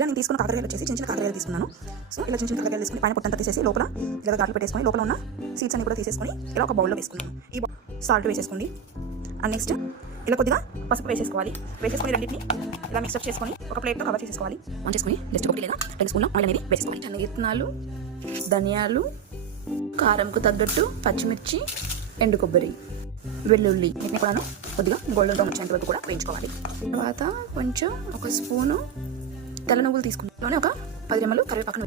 ఇలా నేను తీసుకున్న కాకరకాయలు వచ్చేసి చిన్న చిన్న కాకరకాయలు తీసుకున్నాను. సో ఇలా చిన్న చిన్న కాకరకాయలు తీసుకుని పైన పొట్టంతా తీసేసి లోపల ఇలా గాట్లు పెట్టేసుకొని లోపల ఉన్న సీడ్స్ అన్ని కూడా తీసేసుకొని ఇలా ఒక బౌల్లో వేసుకున్నాను. ఈ సాల్ట్ వేసేసుకోండి. అండ్ నెక్స్ట్ ఇలా కొద్దిగా పసుపు వేసేసుకోవాలి. వేసేసుకొని రెండింటిని ఇలా మిక్స్అప్ చేసుకొని ఒక ప్లేట్లో కవర్ చేసేసుకోవాలి. ఆన్ చేసుకొని జస్ట్ 1 లేదా 2 స్పూన్ల ఆయిల్ అనేది వేసేసుకోవాలి. శనగిత్తనాలు, ధనియాలు, కారంకు తగ్గట్టు పచ్చిమిర్చి, ఎండు కొబ్బరి, వెల్లుల్లి వీటిని కూడా కొద్దిగా గోల్డెన్ బ్రౌన్ వచ్చేంత వరకు కూడా వేయించుకోవాలి. తర్వాత కొంచెం 1 స్పూను తెల్ల నువ్వులు తీసుకుని ఒక 10 రెమ్మలు కరివేపాకును